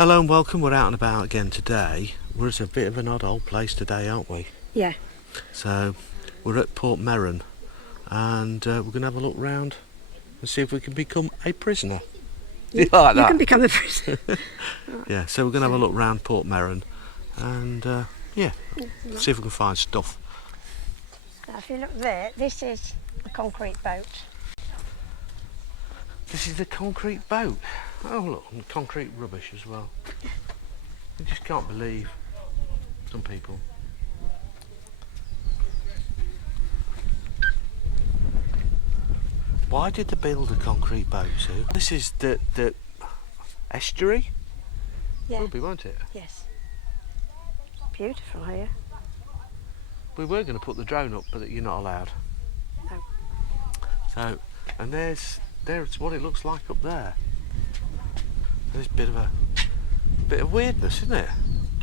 Hello and welcome. We're out and about again today. We're at a bit of an odd old place today, aren't we? Yeah. So we're at Portmeirion and we're going to have a look round and see if we can become a prisoner. You like that? You can become a prisoner. Yeah, so we're going to have a look round Portmeirion and see if we can find stuff. Now, if you look there, this is a concrete boat. This is the concrete boat. Oh look, and concrete rubbish as well. I just can't believe some people. Why did they build a concrete boat, Sue? This is the estuary? Yeah. Will be, won't it? Yes. Beautiful here. We were going to put the drone up, but you're not allowed. No. So, and there's what it looks like up there. There's a bit of weirdness, isn't it?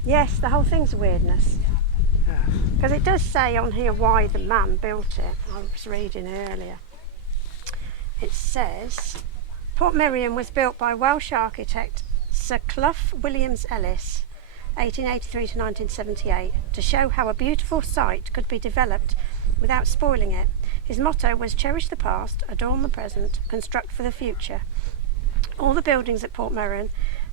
Yes, the whole thing's a weirdness. Yeah. Because it does say on here why the man built it. I was reading earlier. It says, Portmeirion was built by Welsh architect Sir Clough Williams Ellis, 1883 to 1978, to show how a beautiful site could be developed without spoiling it. His motto was cherish the past, adorn the present, construct for the future. All the buildings at Portmeirion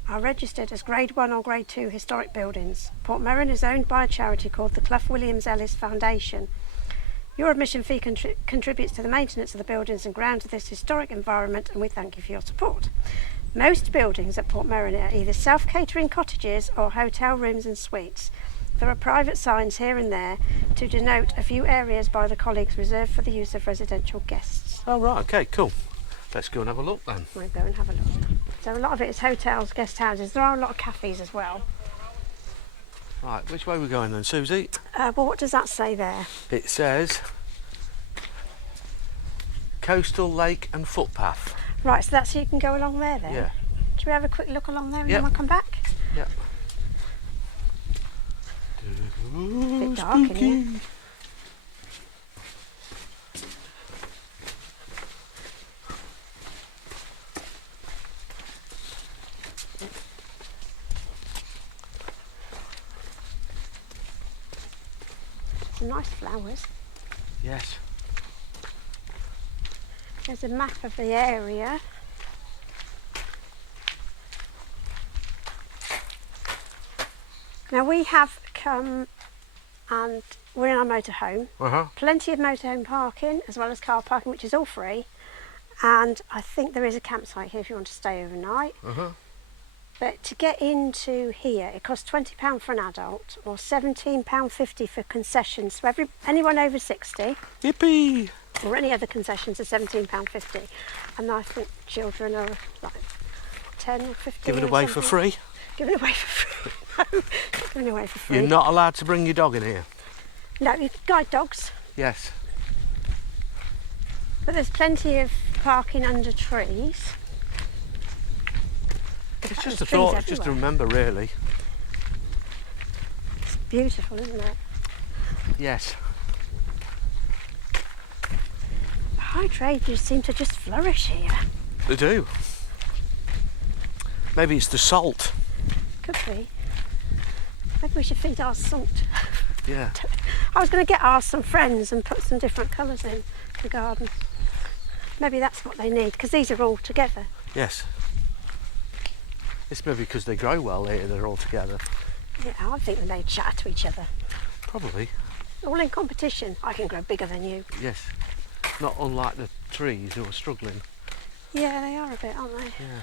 are registered as Grade 1 or Grade 2 historic buildings. Portmeirion is owned by a charity called the Clough Williams Ellis Foundation. Your admission fee contributes to the maintenance of the buildings and grounds of this historic environment, and we thank you for your support. Most buildings at Portmeirion are either self-catering cottages or hotel rooms and suites. There are private signs here and there to denote a few areas by the colleagues reserved for the use of residential guests. Oh right, okay, cool. Let's go and have a look then. We'll go and have a look. So a lot of it is hotels, guest houses. There are a lot of cafes as well. Right, which way are we going then, Susie? Well, what does that say there? It says coastal lake and footpath. Right, so that's so you can go along there then? Yeah. Should we have a quick look along there and Yep. then we'll come back? Yep. A bit dark in here. Some nice flowers. Yes. There's a map of the area. Now we have come and we're in our motorhome. Plenty of motorhome parking as well as car parking, which is all free. And I think there is a campsite here if you want to stay overnight. But to get into here, it costs £20 for an adult or £17.50 for concessions. So anyone over 60 Yippee! or any other concessions are £17.50. And I think children are like 10 or 15. Given away for free? Given away for free. No, not given away for free. You're not allowed to bring your dog in here? No, you can guide dogs. Yes. But there's plenty of parking under trees. It's just There's a trees thought, it's just to everywhere. remember really. It's beautiful, isn't it? Yes. High trade just seem to just flourish here. They do. Maybe it's the salt. Could be. Maybe we should feed ours salt. Yeah. I was going to get ours some friends and put some different colours in the garden. Maybe that's what they need, because these are all together. Yes. It's maybe because they grow well later, they're all together. Yeah, I think they may chat to each other. Probably. All in competition. I can grow bigger than you. Yes. Not unlike the trees who are struggling. Yeah, they are a bit, aren't they? Yeah.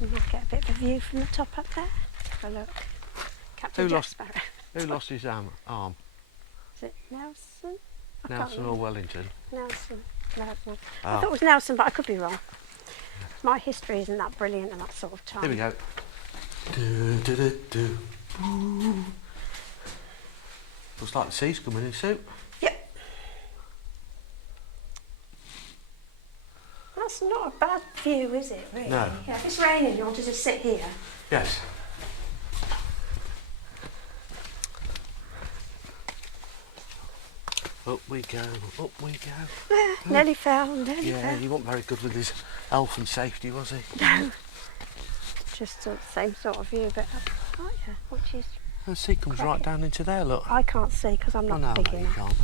We might get a bit of a view from the top up there. Have a look. Captain Jack Sparrow. Who lost his arm? Is it Nelson? I can't Nelson or remember. Wellington? Nelson. No. I Oh. thought it was Nelson, but I could be wrong. My history isn't that brilliant at that sort of time. Here we go. Looks like the sea's coming in soon. Yep. That's not a bad view, is it, really? No. Yeah, if it's raining, you want to just sit here. Yes. Up we go, up we go. Nearly fell, nearly Yeah, fell. he wasn't very good with his health and safety, was he? No. Just the same sort of view, but oh yeah, which is. The sea comes right down into there, look. I can't see because I'm Oh, not no, big no, you enough. can't.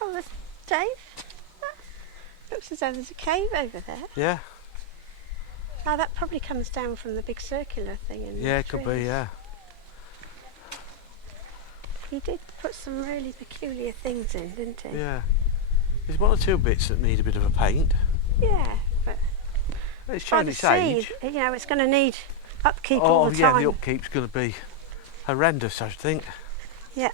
Oh, there's Dave. Looks as though there's a cave over there. Yeah, Oh, that probably comes down from the big circular thing in yeah, the it could trees. be, yeah. He did put some really peculiar things in, didn't he? Yeah. There's one or two bits that need a bit of a paint. Yeah, but It's by showing the its sea, age. you know, it's going to need upkeep all Oh, the yeah, time. the upkeep's going to be horrendous, I think. Yeah.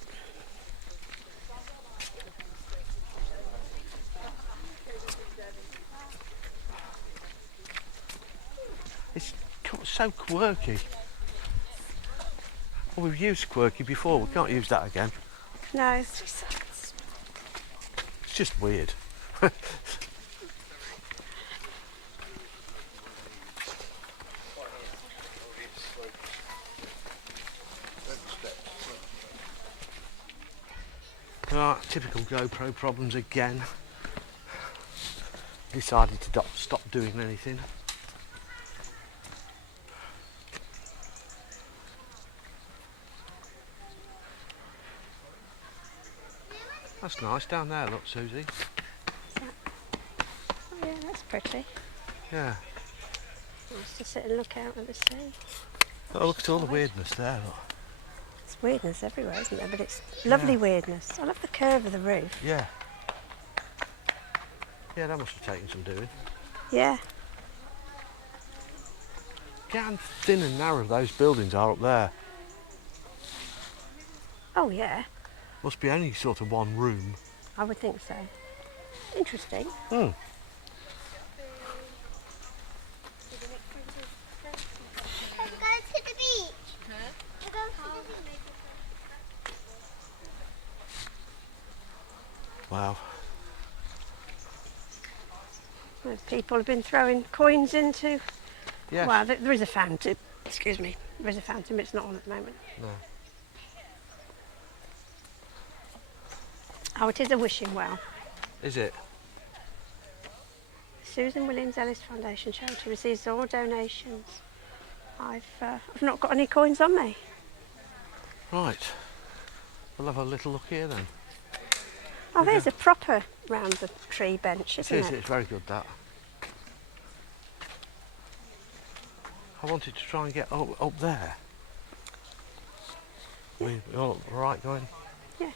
It's so quirky. Well, we've used quirky before, we can't use that again. No, It's just weird. Right, typical GoPro problems again. Decided to stop doing anything. That's nice down there, look, Susie. oh yeah, that's pretty. Yeah. Nice to sit and look out at the sea. Oh, look at all the weirdness there, look. It's weirdness everywhere, isn't there? But it's lovely weirdness. I love the curve of the roof. Yeah. Yeah, that must have taken some doing. Yeah. Look how thin and narrow those buildings are up there. Oh yeah, Must be only sort of one room. I would think so. Interesting. Hmm. Wow. People have been throwing coins into. Yes. Well, there is a fountain. Excuse me. There is a fountain, but it's not on at the moment. No. Oh, it is a wishing well. Is it? Susan Williams Ellis Foundation charity receives all donations. I've not got any coins on me. Right. We'll have a little look here then. Oh, there's a proper round the tree bench, isn't it? It's very good, that. I wanted to try and get up there. Yeah. We all right going? Yeah.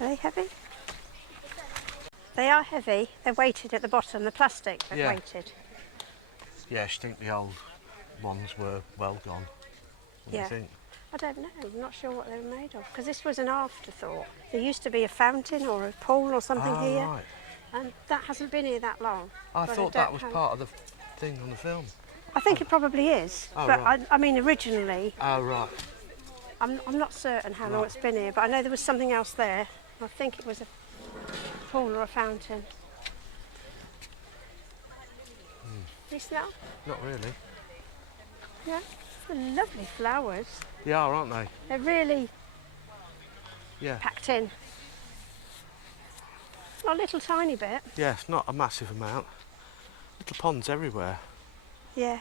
Are they heavy? They are heavy. They're weighted at the bottom. The plastic, they're Yeah. weighted. Yeah, I think the old ones were well gone. What do Yeah. you think? I don't know. I'm not sure what they were made of because this was an afterthought. There used to be a fountain or a pool or something here, Right. and that hasn't been here that long. I But thought don't that was have- part of the thing on the film. I think it probably is, Oh, but right. I mean originally, Oh, right. I'm not certain how long Right. it's been here, but I know there was something else there. I think it was a pool or a fountain. Do you smell? Not really. Yeah, they're lovely flowers. They are, aren't they? They're really Yeah. packed in. A little tiny bit. Yeah, it's not a massive amount. Little ponds everywhere. Yeah,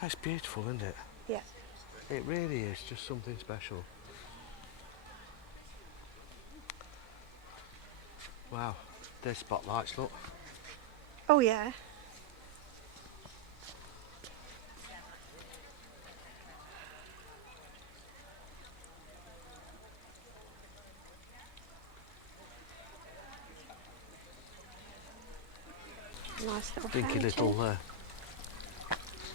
That's beautiful, isn't it? yeah. It really is just something special. Wow, there's spotlights, look. Oh yeah. Nice little Dinky fountain. little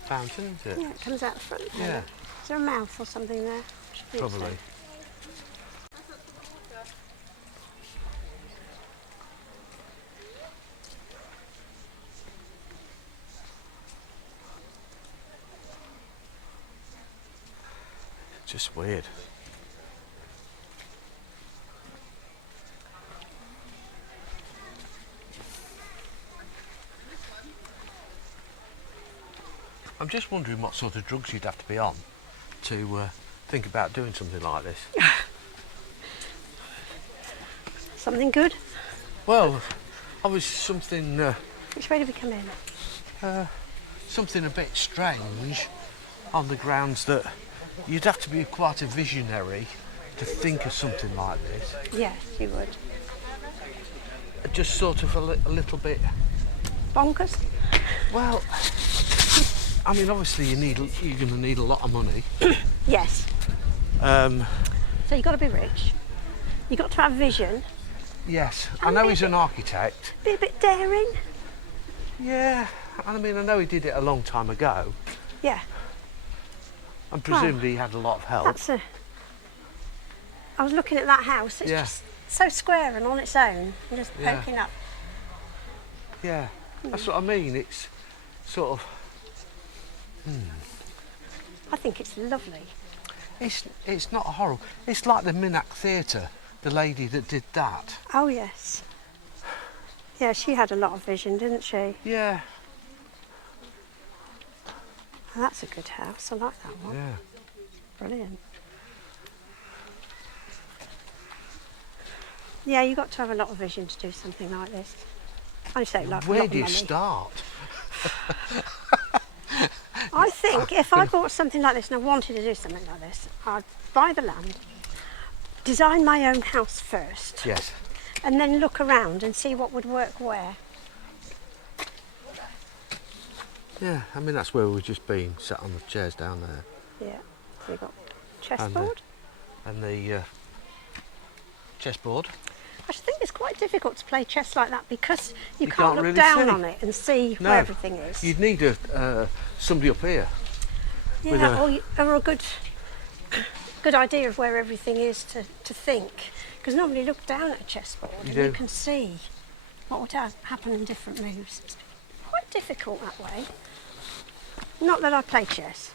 fountain, isn't it? Yeah, it comes out the front. Yeah. There. Is there a mouth or something there? Should think so. Probably. Just weird. I'm just wondering what sort of drugs you'd have to be on to think about doing something like this. Something good? Well, obviously something Which way do we come in? something a bit strange, on the grounds that you'd have to be quite a visionary to think of something like this. Yes, you would. Just sort of a little bit. Bonkers? Well, I mean, obviously you're going to need a lot of money. Yes. So you've got to be rich. You've got to have vision. Yes, I know he's an architect. Be a bit daring. Yeah, I mean, I know he did it a long time ago, Yeah. and presumably he had a lot of help. I was looking at that house. It's just so square and on its own, and just poking up. Yeah, that's what I mean. It's sort of. I think it's lovely. It's not horrible. It's like the Minack Theatre, the lady that did that. Oh yes. Yeah, she had a lot of vision, didn't she? Yeah. Oh, that's a good house. I like that one. Yeah. Brilliant. Yeah, you've got to have a lot of vision to do something like this. I say like Where a lot do you of money. start? I think if I bought something like this and I wanted to do something like this, I'd buy the land, design my own house first, Yes. and then look around and see what would work where. Yeah, I mean that's where we've just been, sat on the chairs down there, Yeah, so you've got chessboard. and the chessboard. I just think it's quite difficult to play chess like that because you You can't can't look really down see. on it and see No. where everything is. You'd need somebody up here. with Yeah, or a good idea of where everything is to think. Because normally you look down at a chessboard and you can see what would happen in different moves. It's quite difficult that way. Not that I play chess.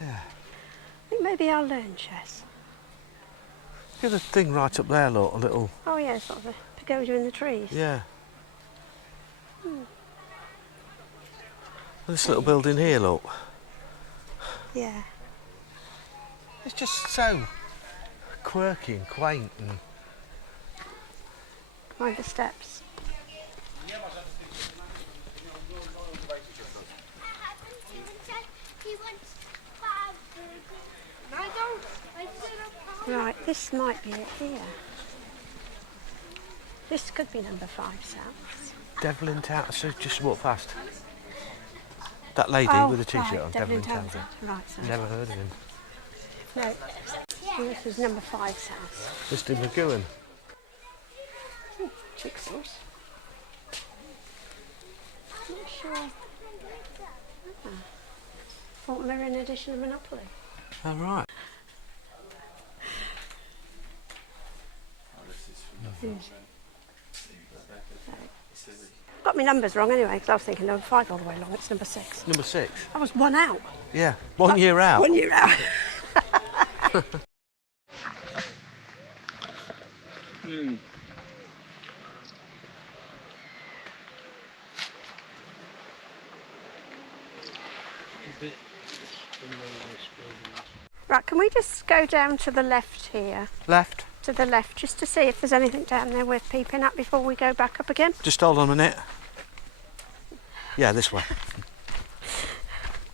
Yeah. I think maybe I'll learn chess. Look at the thing right up there, look, a little. Oh yeah, sort of a pagoda in the trees. Yeah. This little building here, look. Yeah. It's just so quirky and quaint and. Mind the steps. Right, this might be it here. This could be number 5 South. Devil in Town. So just walk past. That lady with the t-shirt on, Devil in Town. Right, so. Never heard of him. No, this is number 5 South. Mr. McGowan. Jigsaws. Not sure. Portmeirion edition of Monopoly. All right. Got my numbers wrong anyway, because I was thinking number 5 all the way along. It's number 6. Number 6. I was 1 out. Yeah, 1 year out. 1 year out. Right, can we just go down to the left here? Left. To the left, just to see if there's anything down there worth peeping at before we go back up again? Just hold on a minute. Yeah, this way.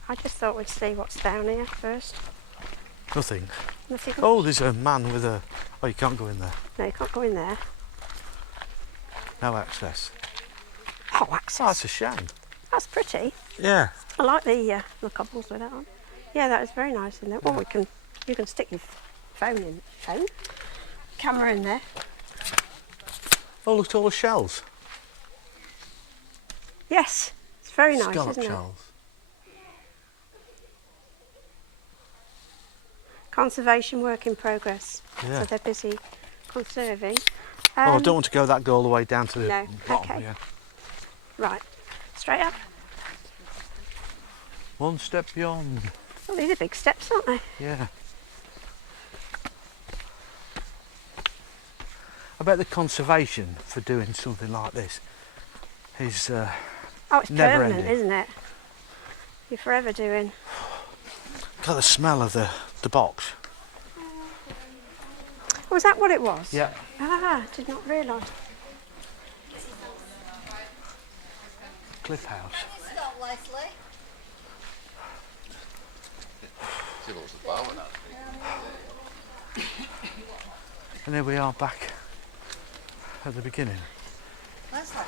I just thought we'd see what's down here first. Nothing. Nothing. Oh, there's a man with a. Oh, you can't go in there. No, you can't go in there. No access. Oh, Oh, access. that's a shame. That's pretty. Yeah. I like the cobbles with that on. Yeah, that is very nice in there. Well, you can stick your camera in there. Oh, look at all the shells. Yes, it's very nice, Scallop isn't it? shells. Conservation work in progress. Yeah. So they're busy conserving. Oh, I don't want to go that go all the way down to the No, bottom. okay. Yeah. Right, straight up. One step beyond. Well, these are big steps, aren't they? Yeah. I bet the conservation for doing something like this is Oh, it's never permanent, ending. isn't it? You're forever doing. Got the smell of the box. Was that what it was? Yeah. Ah, did not realise. Cliff House. Stop, Leslie. And here we are back at the beginning. Leslie.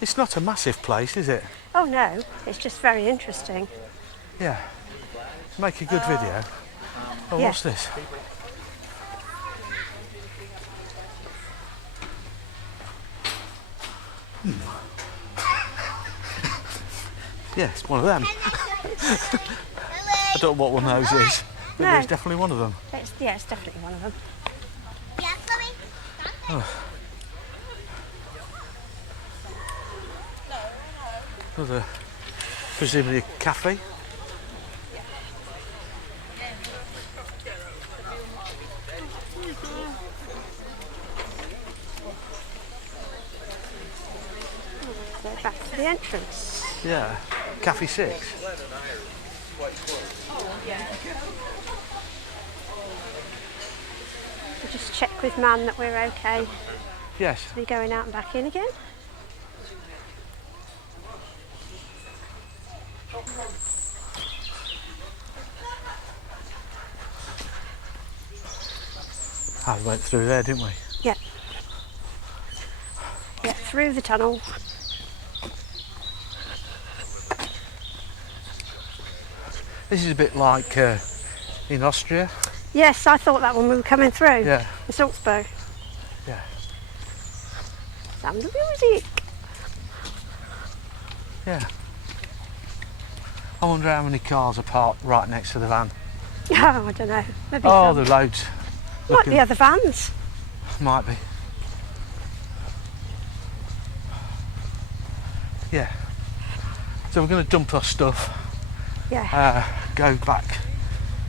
It's not a massive place, is it? Oh no, it's just very interesting. Yeah. Make a good video. Oh, Yeah. what's this? Yeah, it's one of them. I don't know what one of those is, but No. it's definitely one of them. Yeah, it's definitely one of them. Another, presumably a cafe. Go back to the entrance. Yeah, Cafe 6. We'll just check with Man that we're okay Yes. to be going out and back in again. I went through there, didn't we? Yeah. Yeah, through the tunnel. This is a bit like in Austria. Yes, I thought that when we were coming through. Yeah. In Salzburg. Yeah. Sound of music. Yeah. I wonder how many cars are parked right next to the van. Oh, I don't know. Maybe Oh, some. there are loads. Might be other vans. Might be. Yeah. So we're going to dump our stuff, Yeah. go back,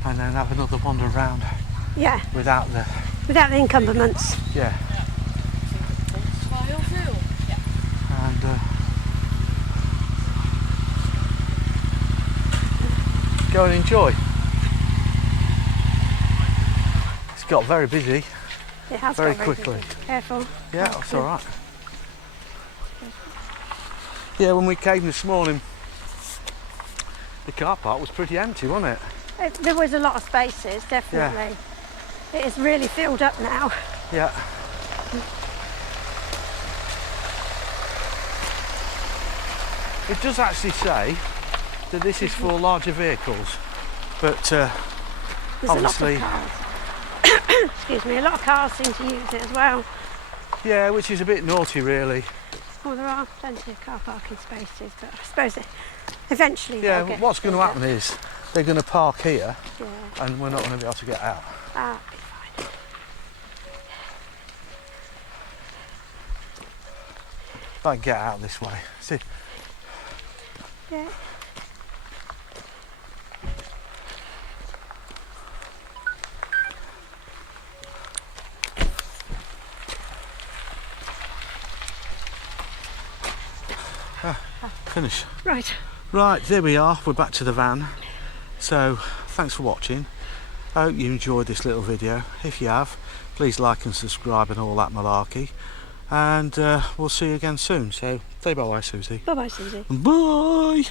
and then have another wander around Yeah. without the. Without the encumberments. Yeah. And go and enjoy. It's got very busy. It has Very got quickly. busy. Careful. Yeah, that's all right. Yeah, when we came this morning, the car park was pretty empty, wasn't it? There was a lot of spaces, definitely. It is really filled up now. Yeah. It does actually say that this is for larger vehicles, but There's obviously, a lot of cars. Excuse me, a lot of cars seem to use it as well. yeah, which is a bit naughty, really. Well, there are plenty of car parking spaces, but I suppose eventually Yeah, they'll get what's going to filled up. happen is they're going to park here, Yeah, and we're not going to be able to get out. that'll be fine. If I can get out this way. See, Yeah. finish. Right. Right, there we are. We're back to the van. So, thanks for watching. I hope you enjoyed this little video. If you have, please like and subscribe and all that malarkey. And we'll see you again soon. So, say bye-bye, Susie. Bye-bye, Susie. Bye!